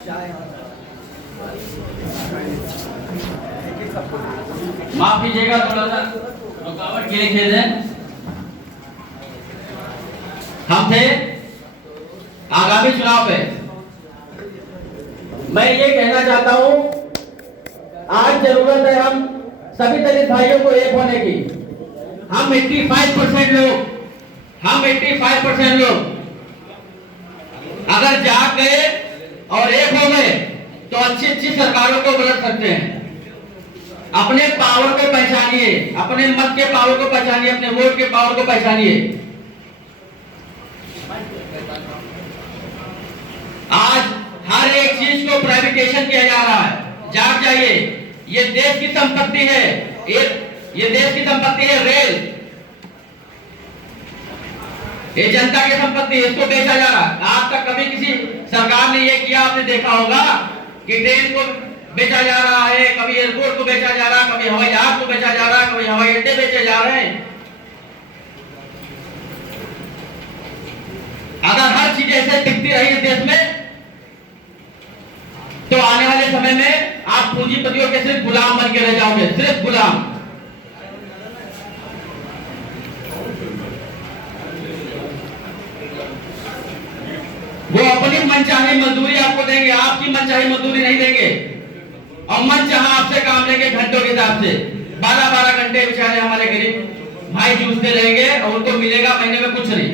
माफ कीजिएगा, थोड़ा सा रुकावट के लिए खेल है। हम थे आगामी चुनाव पे। मैं ये कहना चाहता हूं, आज जरूरत है हम सभी दलित भाइयों को एक होने की। हम 85% लोग अगर जाग गए और एक हो गए तो अच्छी अच्छी सरकारों को बदल सकते हैं। अपने पावर को पहचानिए, अपने मत के पावर को पहचानिए, अपने वोट के पावर को पहचानिए। आज हर एक चीज को प्राइवेटाइजेशन किया जा रहा है। जाग जाइए, ये देश की संपत्ति है, ये देश की संपत्ति है। रेल ये जनता की संपत्ति, इसको बेचा जा रहा है। आज तक कभी किसी सरकार ने ये किया? आपने देखा होगा कि ट्रेन को बेचा जा रहा है, कभी एयरपोर्ट को बेचा जा रहा है, कभी हवाई जहाज को बेचा जा रहा है, कभी हवाई अड्डे बेचे जा रहे हैं। अगर हर चीज ऐसे टिकती रही इस देश में तो आने वाले समय में आप पूंजीपतियों के सिर्फ गुलाम बन के रह जाओगे, सिर्फ गुलाम। वो अपनी मनचाही मजदूरी आपको देंगे, आपकी मनचाही मजदूरी नहीं देंगे। और मन चाहा आपसे काम लेंगे घंटों के हिसाब से। 12-12 घंटे बेचारे हमारे गरीब भाई जूझते रहेंगे और उनको मिलेगा महीने में कुछ नहीं।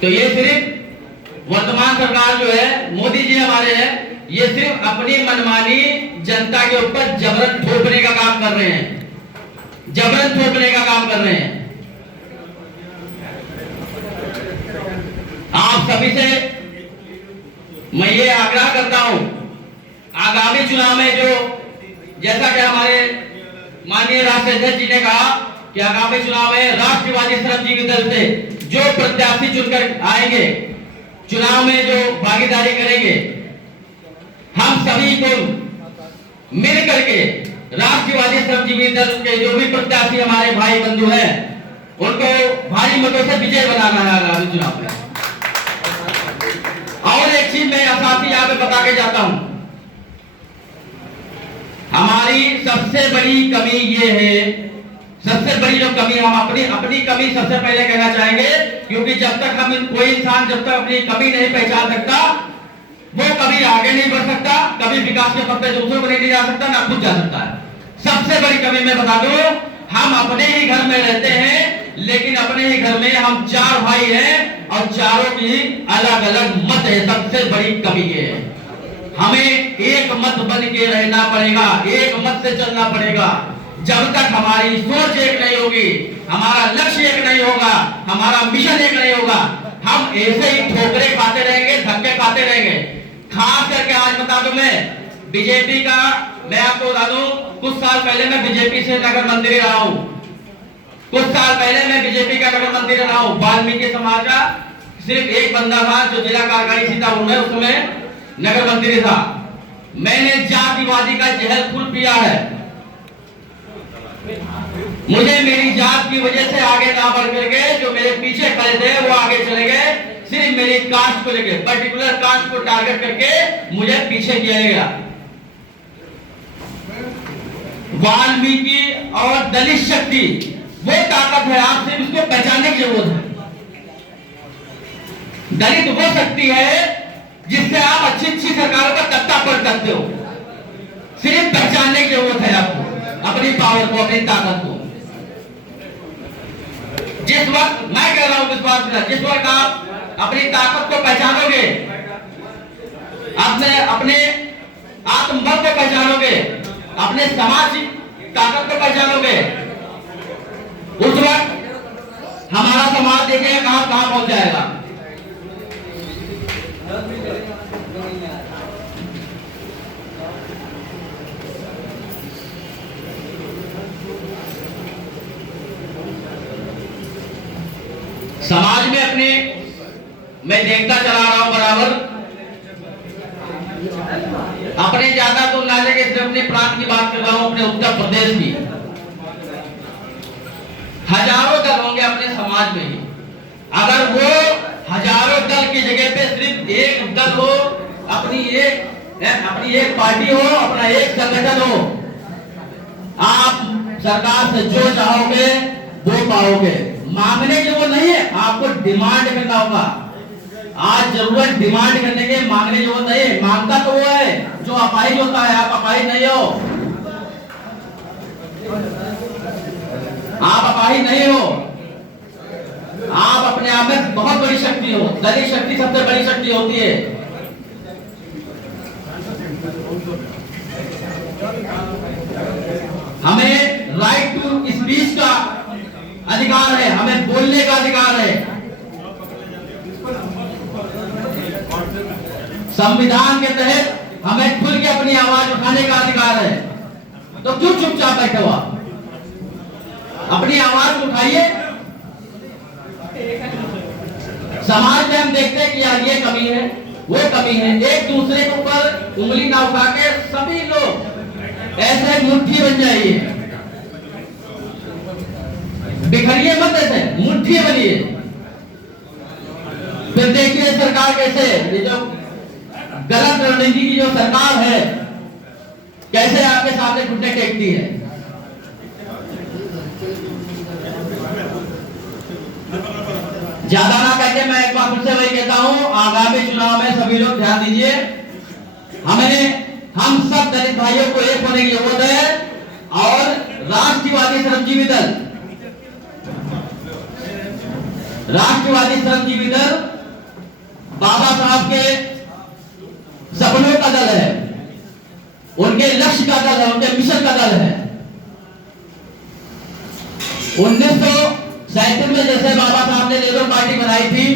तो ये सिर्फ वर्तमान सरकार जो है, मोदी जी हमारे हैं, ये सिर्फ अपनी मनमानी जनता के ऊपर जबरन थोपने का काम कर रहे हैं, जबरन थोपने का काम कर रहे हैं। आप सभी से मैं ये आग्रह करता हूं, आगामी चुनाव में जो, जैसा कि हमारे माननीय राष्ट्रीय अध्यक्ष जी ने कहा कि आगामी चुनाव में राष्ट्रवादी श्रमजीवी दल से जो प्रत्याशी चुनकर आएंगे, चुनाव में जो भागीदारी करेंगे, हम सभी को मिल करके राष्ट्रवादी श्रमजीवी दल के जो भी प्रत्याशी हमारे भाई बंधु हैं, उनको भारी मतों से विजय बनाना है आगामी चुनाव में। और एक चीज मैं साथ ही यहाँ पे बता के जाता हूं, हमारी सबसे बड़ी कमी ये है, सबसे बड़ी जो कमी, हम अपनी कमी सबसे पहले कहना चाहेंगे, क्योंकि जब तक हम कोई इंसान जब तक अपनी कमी नहीं पहचान सकता, वो कभी आगे नहीं बढ़ सकता, कभी विकास के पथ पे दूसरों को नहीं ले जा सकता, ना खुद जा सकता है। सबसे बड़ी कमी मैं बता दूं, हम अपने ही घर में रहते हैं, लेकिन अपने ही घर में हम 4 भाई हैं और चारों की अलग अलग मत है। सबसे बड़ी कमी ये है, हमें एक मत बन के रहना पड़ेगा, एक मत से चलना पड़ेगा। जब तक हमारी सोच एक नहीं होगी, हमारा लक्ष्य एक नहीं होगा, हमारा मिशन एक नहीं होगा, हम ऐसे ही ठोकरे खाते रहेंगे, धक्के खाते रहेंगे। खास करके आज बता दूं, मैं बीजेपी का, मैं आपको बता दूं, कुछ साल पहले मैं बीजेपी से नगर मंत्री रहा हूं, कुछ साल पहले मैं बीजेपी का नगर मंत्री रहा हूं। वाल्मीकि समाज का सिर्फ एक बंदा था जो जिला कार्यकारिणी सीतापुर में उस समय नगर मंत्री था। मैंने जातिवादी का जहर फूल पिया है। मुझे मेरी जात की वजह से आगे ना बढ़ करके जो मेरे पीछे खड़े थे वो आगे चले गए, सिर्फ मेरी कास्ट को लेकर, पर्टिकुलर कास्ट को टारगेट करके मुझे पीछे किया गया। वाल्मीकि और दलित शक्ति वो ताकत है, आप सिर्फ उसको पहचानने की जरूरत है। दलित वो शक्ति है जिससे आप अच्छी सरकारों का तख्ता पढ़ सकते हो। सिर्फ पहचानने की जरूरत है आपको, अपनी पावर को, अपनी ताकत को। जिस वक्त मैं कह रहा हूं जिस वक्त आप अपनी ताकत को पहचानोगे, अपने आत्मबल को पहचानोगे, अपने सामाजिक ताकत को पहचानोगे, उस वक्त हमारा समाज देखेगा कहां पहुंच जाएगा। समाज में अपने, मैं देखता चला रहा हूं बराबर, अपने ज्यादा तो ना लेके सिर्फ अपने प्रांत की बात कर रहा हूं, अपने उत्तर प्रदेश की। हजारों दल होंगे अपने समाज में ही, अगर वो हजारों दल की जगह पे सिर्फ एक दल हो, अपनी एक पार्टी हो, अपना एक संगठन हो, आप सरकार से जो चाहोगे वो पाओगे। मांगने की वो नहीं है, आपको डिमांड करना होगा। आज जरूरत डिमांड करने के, मांगने की वो नहीं है। मांगता तो वो है जो अपाहिज होता है, आप अपाहिज नहीं हो, आप अपाहिज नहीं हो, आप अपने आप में बहुत बड़ी शक्ति हो। दलित शक्ति सबसे बड़ी शक्ति होती है। हमें राइट टू स्पीच का अधिकार है, हमें बोलने का अधिकार है। संविधान के तहत हमें खुल के अपनी आवाज उठाने का अधिकार है। तो क्यों चुपचाप बैठे हो? अपनी आवाज उठाइए। समाज में हम देखते हैं कि यार ये कमी है, वो कमी है, एक दूसरे के ऊपर उंगली ना उठा के सभी लोग ऐसे मुट्ठी बन जाइए, बिखरिए मत, ऐसे मुट्ठी बनिए। फिर देखिए सरकार कैसे, ये जो गलत रणनीति की जो सरकार है, कैसे आपके सामने घुटने टेकती है। ज्यादा ना कहते, मैं एक बार फिर से वही कहता हूं, आगामी चुनाव में सभी लोग ध्यान दीजिए। हम सब दलित भाइयों को एक होने की जरूरत है। और राष्ट्रवादी श्रमजीवी दल, राष्ट्रवादी श्रमजीवी दल बाबा साहब के सपनों का दल है, उनके लक्ष्य का दल है, उनके मिशन का दल है। 1937 में जैसे बाबा साहब ने लेबर पार्टी बनाई थी,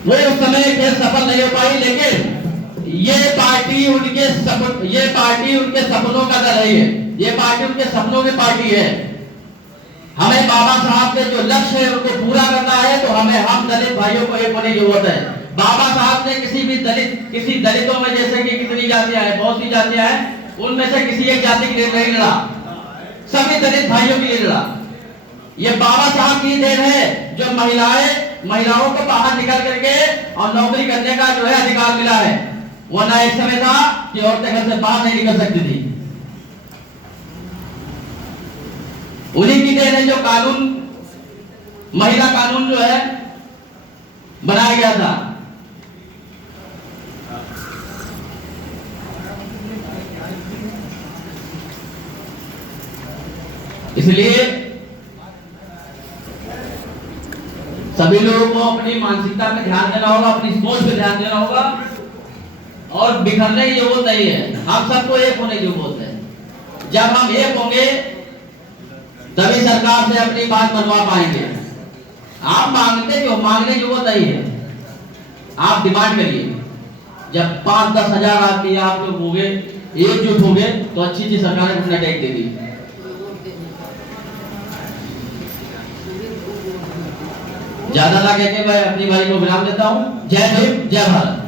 वो उस समय खेल सफल नहीं हो पाई, लेकिन ये पार्टी उनके सपनों का दल है। ये पार्टी उनके सपनों की पार्टी है। हमें बाबा साहब के जो लक्ष्य है उनको पूरा करना है, तो हम दलित भाइयों को एक होने की जरूरत है। बाबा साहब ने किसी दलितों में, जैसे कि कितनी जातियां हैं, बहुत सी जातियां हैं, उनमें से किसी एक जाति के लिए नहीं लड़ा, सभी दलित भाइयों के लिए लड़ा। ये बाबा साहब की देन है जो महिलाओं को बाहर निकल करके और नौकरी करने का जो है अधिकार मिला है। वरना एक समय था कि औरतें घर से बाहर नहीं निकल सकती थी। उन्हीं की देन है जो महिला कानून जो है बनाया गया था। इसलिए सभी लोगों को अपनी मानसिकता में ध्यान देना होगा, अपनी सोच पे ध्यान देना होगा, और बिखरने की जरूरत नहीं है। हम सबको एक होने की जरूरत है। जब हम एक होंगे तभी सरकार से अपनी बात मनवा पाएंगे। आप मांगने की जरूरत नहीं है, आप डिमांड करिए। जब 5-10 हजार आदमी आप लोग होंगे, एकजुट होंगे, तो अच्छी सरकार ने अपना टैग दे दी। ज्यादा ना कहकर मैं अपनी बारी को विराम देता हूं। जय हिंद, जय भारत।